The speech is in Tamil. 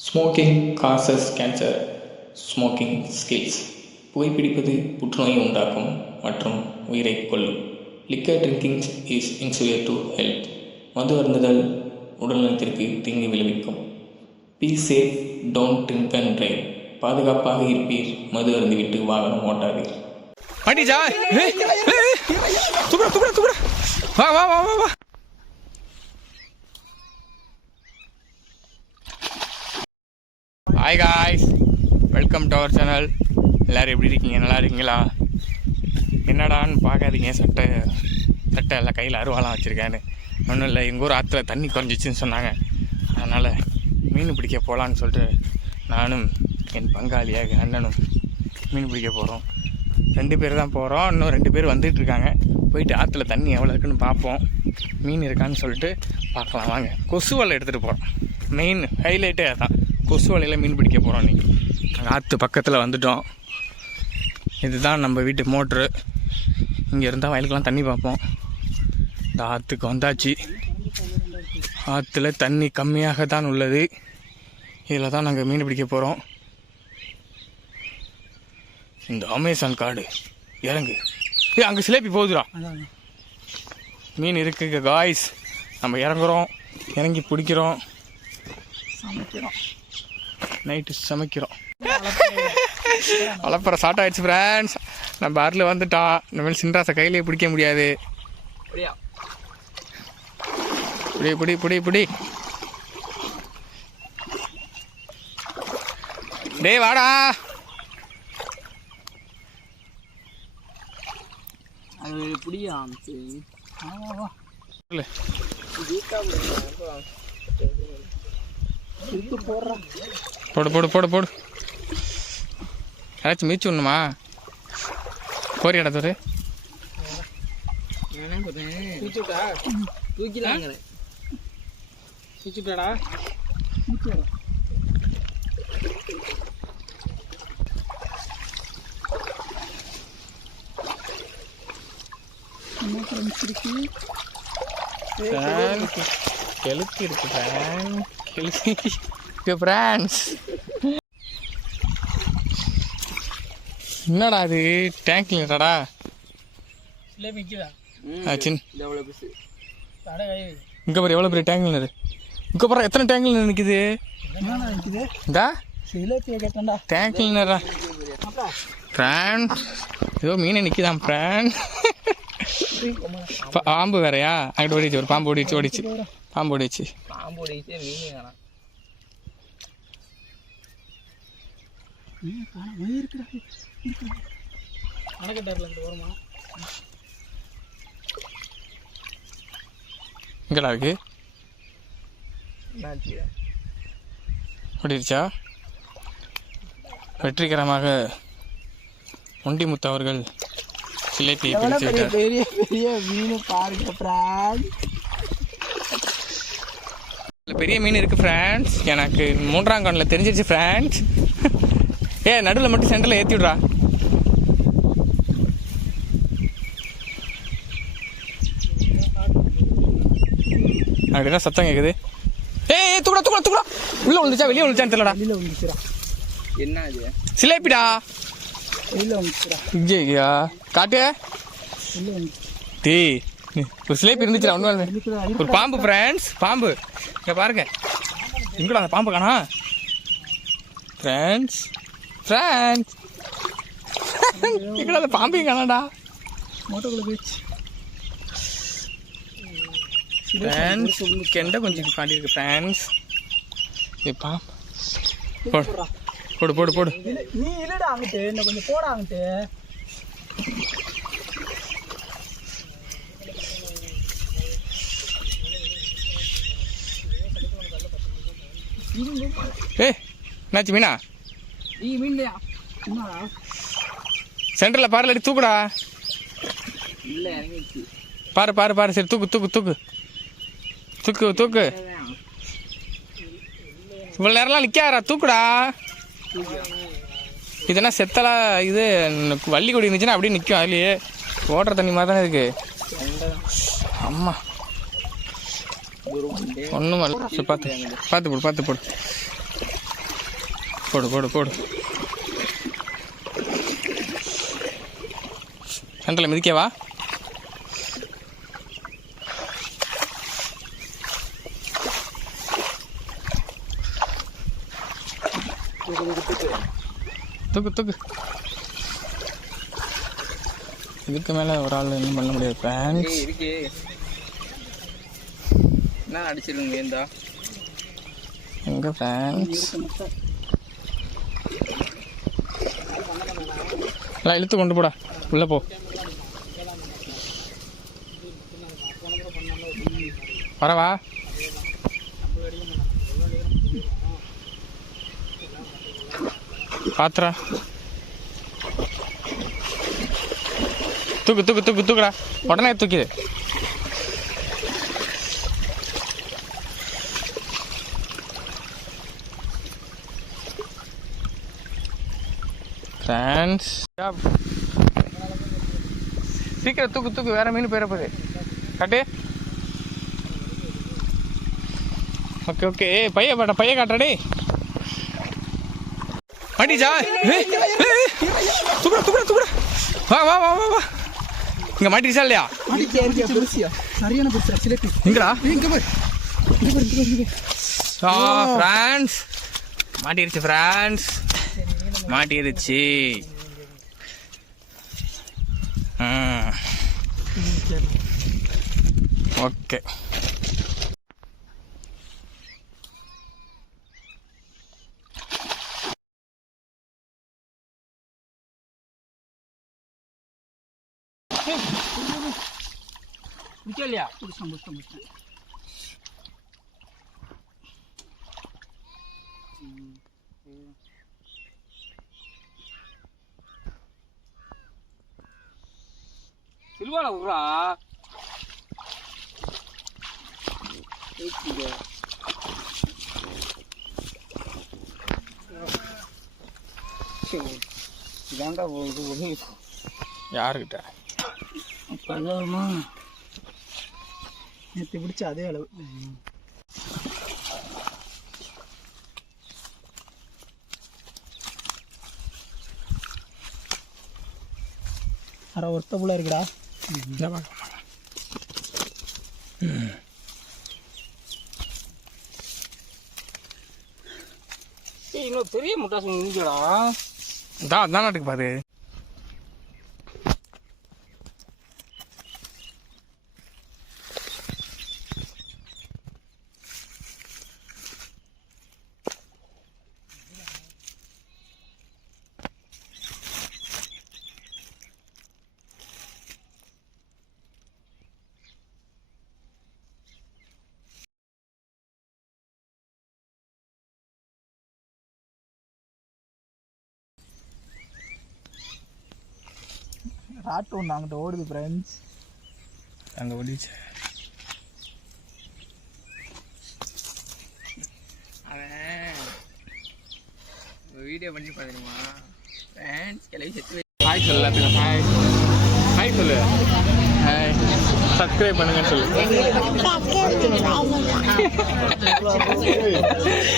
Smoking causes cancer smoking kills புகைப்பிடிப்பது புற்றுநோயை உண்டாக்கும் மற்றும் உயிரை கொல்லும் liquor drinking is injurious to health மது அருந்துதல் உடல்நலத்திற்கு தீங்கு விளைவிக்கும் be safe don't drink and drive பாதுகாப்பாக இருப்பீர் மது அருந்துவிட்டு வாகனம் ஓட்டாதீர் வா வா வா வா hi guys welcome to our channel எல்லோரும் எப்படி இருக்கீங்க? நல்லா இருக்கீங்களா? என்னடான்னு பார்க்காதீங்க. சட்டை சட்டை எல்லாம் கையில் அருவாலாம் வச்சுருக்கேன்னு ஒன்றும் இல்லை. எங்கள் ஊர் ஆற்றுல தண்ணி குறைஞ்சிச்சின்னு சொன்னாங்க. அதனால் மீன் பிடிக்க போகலான்னு சொல்லிட்டு நானும் என் பங்காளியாக அண்ணனும் மீன் பிடிக்க போகிறோம் ரெண்டு பேர் தான் போகிறோம் இன்னும் ரெண்டு பேர் வந்துட்டு இருக்காங்க. போயிட்டு ஆற்றுல தண்ணி எவ்வளோ இருக்குன்னு பார்ப்போம். மீன் இருக்கான்னு சொல்லிட்டு பார்க்கலாம். வாங்க. கொசுவலை எடுத்துகிட்டு போகிறோம் மெயின் ஹைலைட்டே அதான். கொசு வலையில் மீன் பிடிக்க போகிறோம் இன்றைக்கி நாங்கள் ஆற்று பக்கத்தில் வந்துட்டோம். இதுதான் நம்ம வீட்டு மோட்ரு. இங்கே இருந்தால் வயலுக்கெல்லாம் தண்ணி பார்ப்போம். இந்த ஆற்றுக்கு வந்தாச்சு. ஆற்றுல தண்ணி கம்மியாக தான் உள்ளது. இதில் தான் நாங்கள் மீன் பிடிக்க போகிறோம் இந்த அமேசான் காடு. இறங்கு. ஏ அங்கே சிலேபி போகுதுடா. மீன் இருக்குங்க காய்ஸ் நம்ம இறங்குறோம். இறங்கி பிடிக்கிறோம். சமைக்கிறோம். நைட்டு சமைக்கிறோம். வளப்புற ஸ்டார்ட் ஆயிடுச்சு ஃப்ரெண்ட்ஸ் நம்ம ஆறில் வந்துட்டா இனிமேல் சின்ராசை கையிலே பிடிக்க முடியாது. பிடி பிடி பிடி பிடி. டேய் வாடா. அது புடியா சரி ஆமா வா சொல்லு. இது போடுறான் போடு போடு போடு போடு. யாராச்சும் மீச்சு விடணுமா? தூக்கிட்டா? தூக்கிலாங்கிறேன் தூக்கிட்டாடா? கெளுத்தி இருக்கு ஃப்ரான் கெளுத்தி. ஃப்ரான்ஸ் என்னடா அது டேங்க்ல இருக்காடா இல்லை மிக்குதா இது எவ்வளோ பிசு இங்கே பாரு எவ்வளோ பெரிய டேங்க்ல இருக்கு இங்கே பாரு எத்தனை டேங்க்ல நிற்குது இந்தா. டேங்க்ல ஃப்ரான் ஏதோ மீன் நிற்கிதான் ஃப்ரான் பாம்பு வேறயா? அங்கிட்டு ஓடிச்சு ஒரு பாம்பு ஓடிச்சு ஓடிச்சு பாம்பு ஓடிச்சு பாம்பு ஓடிச்சு மீன் காணா கணக்கட்டாரில் இருந்து வருமா? எங்கடா இருக்கு? என்னாச்சு? ஓடிடுச்சா வெற்றிகரமாக ஒண்டிமுத்து அவர்கள் சிலேப்பியை விட்டார் பெரிய பெரிய மீன் பாருங்க பிரான். பெரிய மீன் இருக்கு ஃப்ரான்ஸ் எனக்கு மூன்றாம் கண்ணில் தெரிஞ்சிருச்சு ஃப்ரான்ஸ் ஏ நடுவில் மட்டும் சென்டரில் ஏற்றி விட்றா அப்படிதான் சத்தம் கேட்குது ஏய் தூக்குடா தூக்குடா தூக்குடா. உள்ள விழுந்துச்சா வெளியே விழுந்துச்சான்னு தெரியலடா. வெளியில் வந்துச்சுடா என்ன அது? சிலேப்பிடா வெளியில் வந்துச்சுடா ஐயா காட்டு. டேய் ஒரு சிலேபி இருந்துச்சுடா ஒன்றும் ஒரு பாம்பு ஃப்ரெண்ட்ஸ் பாம்பு. இங்கே பாருங்க. எங்கடா அந்த பாம்பு காணா? ஃப்ரெண்ட்ஸ் ஃப்ரெண்ட்ஸ் எங்கடா அந்த பாம்பையும் காணாடா மோட்டோக்குள்ள போயிடுச்சு. ஃப்ரெண்ட்ஸ் கெண்டை கொஞ்சம் காட்டியிருக்கு ஃப்ரெண்ட்ஸ் ஏ பாம்பு போடு போடு போடு போடு. நீ இல்லடா அங்கிட்டு இன்னும் கொஞ்சம் போடா அங்கிட்டு. ஏய் என்னாச்சு மீனா? நீ மீன்லையா சென்டரில் பாருல அடி தூக்குடா. இல்ல இறங்கிடுச்சு. பாரு பாரு பாரு சரி தூக்கு தூக்கு தூக்கு. தூக்கு தூக்கு. இவ்வளோ நேரம்லாம் நிற்காரா தூக்குடா. இதெல்லாம் செத்தலா இது வள்ளி கொடி இருந்துச்சுன்னா அப்படியே நிற்கும் அதுலேயே. ஓடுற தண்ணி மாதிரி தானே. இருக்கு அம்மா. ஒன்றும் சரி பார்த்து. பார்த்து போடு பார்த்து போடு. போடு போடு போடு. சென்டரில் மிதிக்கவா தூக்கு தூக்கு. இதுக்கு மேலே ஒரு ஆள் என்ன பண்ண முடியாது ஃபேன்ஸ் என்ன அடிச்சிருங்க ஏந்தா. எங்கே ஃபேன்ஸ் எல்லாம் இழுத்து கொண்டு போடா. உள்ளே போ. வரவா பாத்திரா தூக்கு தூக்கு தூக்கு தூக்குடா. உடனே தூக்கிடு. ஃப்ரான்ஸ் சீக்கிரம் தூக்கு தூக்கு வேற மீன் போயிட போகுது. காட்டு. ஓகே ஓகே பைய பாட்ட பைய காட்டுறடே மாட்டிச்சா தூக்குடா தூக்குடா தூக்குடா. வா வா வா வா வா. இங்க மாட்டிச்சா இல்லையா? சரியான பிரச்சனை சிலேபி எங்கடா இங்க பாரு இங்க பாரு இங்க பாரு இங்க பாரு ஆ ஃப்ரான்ஸ் மாட்டிருச்சு ஃப்ரான்ஸ் மாட்டிருச்சு. ஓகே. இல்லையா புடிச்சேன் புடிச்சேன் புடிச்சேன் சில்வால விட்றா இதாண்டா இது ஒன்று யாருக்கிட்ட? பரவாயில்லமா நேற்று பிடிச்ச அதே அளவு. அரை ஒருத்த புள்ள இருக்குடா. இந்த பக்கம். இன்னும் பெரிய முட்டாசு நீங்கடா தான் அதான் நாட்டுக்கு பாரு ராட்டு ஒன்று அங்கிட்ட ஓடுது ஃப்ரெண்ட்ஸ் அங்கே ஒடிச்சு வீடியோ பண்ணி பாருமா ஃப்ரெண்ட்ஸ் கிளவி செத்து ஹாய் சொல்லு எல்லாத்துக்கும் ஹாய் ஹாய் சொல்லு. ஹாய் சப்ஸ்கிரைப் பண்ணுங்கன்னு சொல்லு.